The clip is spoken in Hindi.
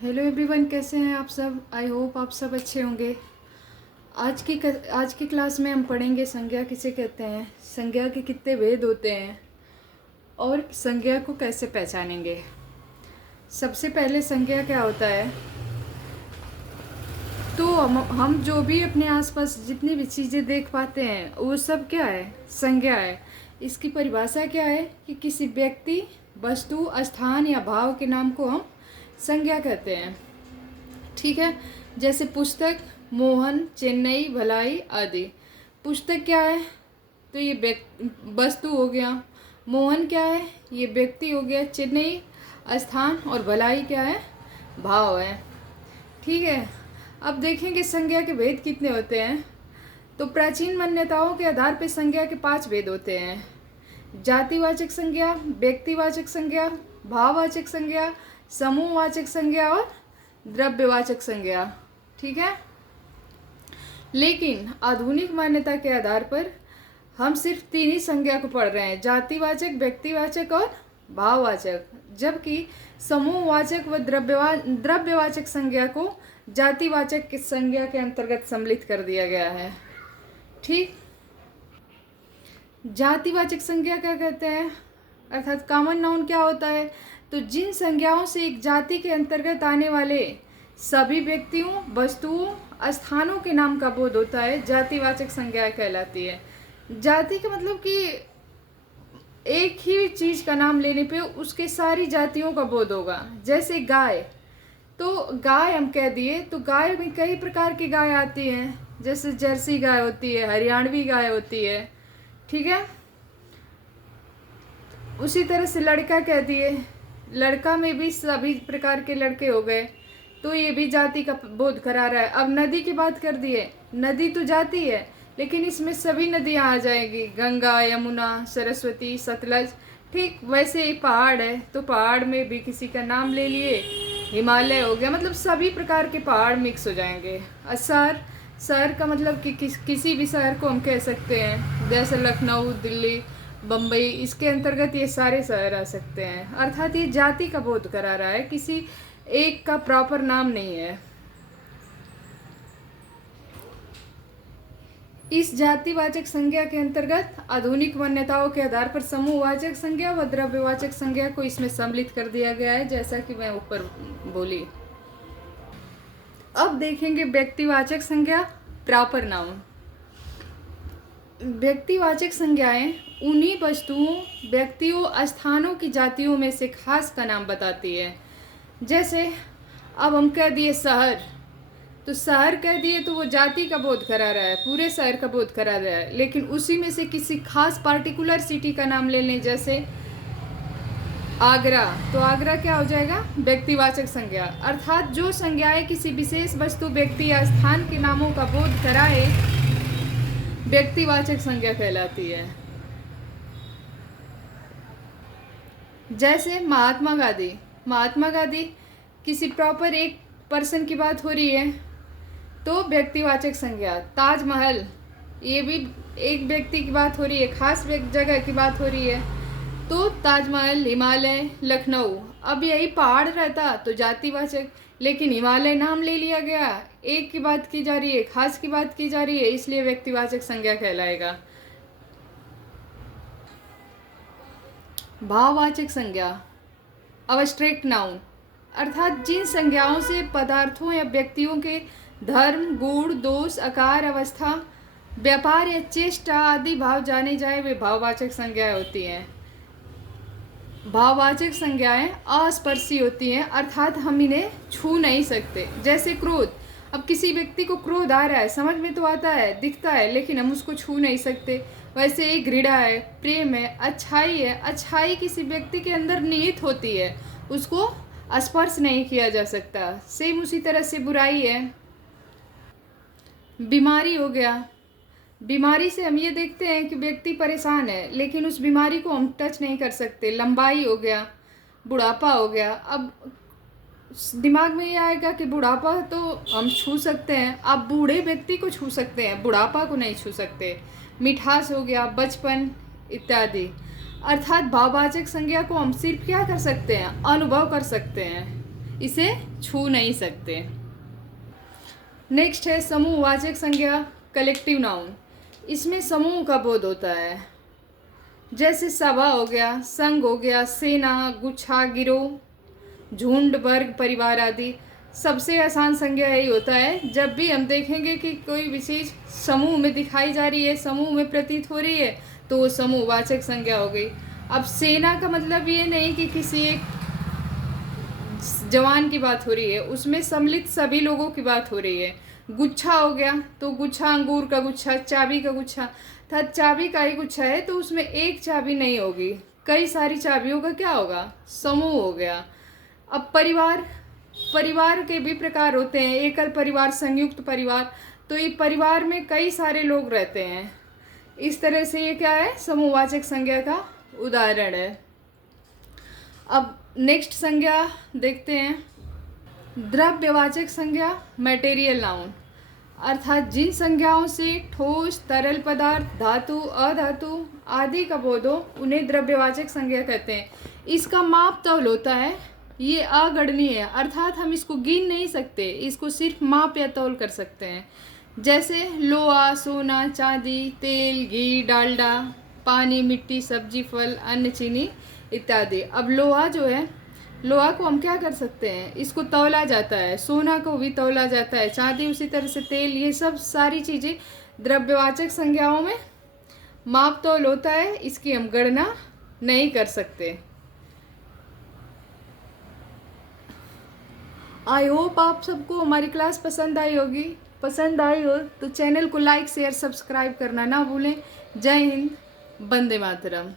हेलो एवरीवन, कैसे हैं आप सब। आई होप आप सब अच्छे होंगे। आज की क्लास में हम पढ़ेंगे संज्ञा किसे कहते हैं, संज्ञा के कितने भेद होते हैं और संज्ञा को कैसे पहचानेंगे। सबसे पहले संज्ञा क्या होता है, तो हम जो भी अपने आसपास जितनी भी चीज़ें देख पाते हैं वो सब क्या है, संज्ञा है। इसकी परिभाषा क्या है कि किसी व्यक्ति, वस्तु, स्थान या भाव के नाम को हम संज्ञा कहते हैं। ठीक है। जैसे पुस्तक, मोहन, चेन्नई, भलाई आदि। पुस्तक क्या है, तो ये वस्तु हो गया। मोहन क्या है, ये व्यक्ति हो गया। चेन्नई स्थान और भलाई क्या है, भाव है। ठीक है। अब देखेंगे संज्ञा के भेद कितने होते हैं। तो प्राचीन मान्यताओं के आधार पर संज्ञा के 5 भेद होते हैं। जातिवाचक संज्ञा, व्यक्तिवाचक संज्ञा, भाववाचक संज्ञा, समूहवाचक संज्ञा और द्रव्यवाचक संज्ञा। ठीक है। लेकिन आधुनिक मान्यता के आधार पर हम सिर्फ 3 ही संज्ञा को पढ़ रहे हैं, जातिवाचक, व्यक्तिवाचक और भाववाचक। जबकि समूहवाचक व द्रव्यवाचक संज्ञा को जातिवाचक की संज्ञा के अंतर्गत सम्मिलित कर दिया गया है। ठीक। जातिवाचक संज्ञा क्या कहते हैं, अर्थात कॉमन नाउन क्या होता है, तो जिन संज्ञाओं से एक जाति के अंतर्गत आने वाले सभी व्यक्तियों, वस्तुओं, स्थानों के नाम का बोध होता है, जातिवाचक संज्ञा कहलाती है। जाति का मतलब कि एक ही चीज का नाम लेने पे उसके सारी जातियों का बोध होगा। जैसे गाय, तो गाय हम कह दिए तो गाय में कई प्रकार की गाय आती हैं, जैसे जर्सी गाय होती है, हरियाणवी गाय होती है। ठीक है। उसी तरह से लड़का कह दिए, लड़का में भी सभी प्रकार के लड़के हो गए, तो ये भी जाति का बोध करा रहा है। अब नदी की बात कर दिए, नदी तो जाति है लेकिन इसमें सभी नदियाँ आ जाएगी, गंगा, यमुना, सरस्वती, सतलज। ठीक वैसे ही पहाड़ है तो पहाड़ में भी किसी का नाम ले लिए, हिमालय हो गया, मतलब सभी प्रकार के पहाड़ मिक्स हो जाएंगे। शहर, शहर का मतलब कि किसी भी शहर को हम कह सकते हैं, जैसे लखनऊ, दिल्ली, बम्बई, इसके अंतर्गत ये सारे शहर आ सकते हैं। अर्थात ये जाति का बोध करा रहा है, किसी एक का प्रॉपर नाम नहीं है। इस जातिवाचक संज्ञा के अंतर्गत आधुनिक मान्यताओं के आधार पर समूहवाचक संज्ञा व द्रव्यवाचक संज्ञा को इसमें सम्मिलित कर दिया गया है, जैसा कि मैं ऊपर बोली। अब देखेंगे व्यक्तिवाचक संज्ञा, प्रॉपर नाउन। व्यक्तिवाचक संज्ञाएं उन्हीं वस्तुओं, व्यक्तियों, स्थानों की जातियों में से खास का नाम बताती है। जैसे अब हम कह दिए शहर, तो शहर कह दिए तो वो जाति का बोध करा रहा है, पूरे शहर का बोध करा रहा है। लेकिन उसी में से किसी खास पार्टिकुलर सिटी का नाम ले लें, जैसे आगरा, तो आगरा क्या हो जाएगा, व्यक्तिवाचक संज्ञा। अर्थात जो संज्ञाएं किसी विशेष वस्तु, व्यक्ति या स्थान के नामों का बोध कराए, व्यक्तिवाचक संज्ञा कहलाती है। जैसे महात्मा गांधी, महात्मा गांधी किसी प्रॉपर एक पर्सन की बात हो रही है तो व्यक्तिवाचक संज्ञा। ताजमहल, ये भी एक व्यक्ति की बात हो रही है, खास जगह की बात हो रही है, तो ताजमहल, हिमालय, लखनऊ। अब यही पहाड़ रहता तो जातिवाचक, लेकिन हिमालय नाम ले लिया गया, एक की बात की जा रही है, खास की बात की जा रही है, इसलिए व्यक्तिवाचक संज्ञा कहलाएगा। भाववाचक संज्ञा, अब्स्ट्रैक्ट नाउन। अर्थात जिन संज्ञाओं से पदार्थों या व्यक्तियों के धर्म, गुण, दोष, आकार, अवस्था, व्यापार या चेष्टा आदि भाव जाने जाए, वे भाववाचक संज्ञाएं होती हैं। भाववाचक संज्ञाएं अस्पर्शी होती हैं, अर्थात हम इन्हें छू नहीं सकते। जैसे क्रोध, अब किसी व्यक्ति को क्रोध आ रहा है, समझ में तो आता है, दिखता है, लेकिन हम उसको छू नहीं सकते। वैसे ही घृणा है, प्रेम है, अच्छाई है, अच्छाई किसी व्यक्ति के अंदर निहित होती है, उसको स्पर्श नहीं किया जा सकता। सेम उसी तरह से बुराई है। बीमारी हो गया, बीमारी से हम ये देखते हैं कि व्यक्ति परेशान है, लेकिन उस बीमारी को हम टच नहीं कर सकते। लंबाई हो गया, बुढ़ापा हो गया। अब दिमाग में ये आएगा कि बुढ़ापा तो हम छू सकते हैं, आप बूढ़े व्यक्ति को छू सकते हैं, बुढ़ापा को नहीं छू सकते। मिठास हो गया, बचपन इत्यादि। अर्थात भाववाचक संज्ञा को हम सिर्फ क्या कर सकते हैं, अनुभव कर सकते हैं। इसे छू नहीं सकते। नेक्स्ट है समूहवाचक संज्ञा, कलेक्टिव नाउन। इसमें समूह का बोध होता है, जैसे सभा हो गया, संघ हो गया, सेना, गुच्छा, गिरोह, झुंड, वर्ग, परिवार आदि। सबसे आसान संज्ञा यही होता है, जब भी हम देखेंगे कि कोई विशेष समूह में दिखाई जा रही है, समूह में प्रतीत हो रही है, तो वो समूहवाचक संज्ञा हो गई। अब सेना का मतलब ये नहीं कि किसी एक जवान की बात हो रही है, उसमें सम्मिलित सभी लोगों की बात हो रही है। गुच्छा हो गया तो गुच्छा अंगूर का गुच्छा, चाबी का गुच्छा था, चाबी का ही गुच्छा है तो उसमें एक चाबी नहीं होगी, कई सारी चाबियों का क्या होगा, समूह हो गया। अब परिवार, परिवार के भी प्रकार होते हैं, एकल परिवार, संयुक्त परिवार। तो ये परिवार में कई सारे लोग रहते हैं, इस तरह से ये क्या है, समूहवाचक संज्ञा का उदाहरण है। अब नेक्स्ट संज्ञा देखते हैं, द्रव्यवाचक संज्ञा, मटेरियल नाउन। अर्थात जिन संज्ञाओं से ठोस, तरल पदार्थ, धातु, अधातु आदि का बोध हो, उन्हें द्रव्यवाचक संज्ञा कहते हैं। इसका माप तौल होता है, ये अगणनीय है, अर्थात हम इसको गिन नहीं सकते, इसको सिर्फ माप या तौल कर सकते हैं। जैसे लोहा, सोना, चांदी, तेल, घी, डालडा, पानी, मिट्टी, सब्जी, फल, अन्न, चीनी इत्यादि। अब लोहा जो है, लोहा को हम क्या कर सकते हैं, इसको तौला जाता है, सोना को भी तौला जाता है, चांदी उसी तरह से, तेल, ये सब सारी चीज़ें द्रव्यवाचक संज्ञाओं में माप तौल होता है, इसकी हम गणना नहीं कर सकते। आई होप आप सबको हमारी क्लास पसंद आई होगी। पसंद आई हो तो चैनल को लाइक, शेयर, सब्सक्राइब करना ना भूलें। जय हिंद, वंदे मातरम।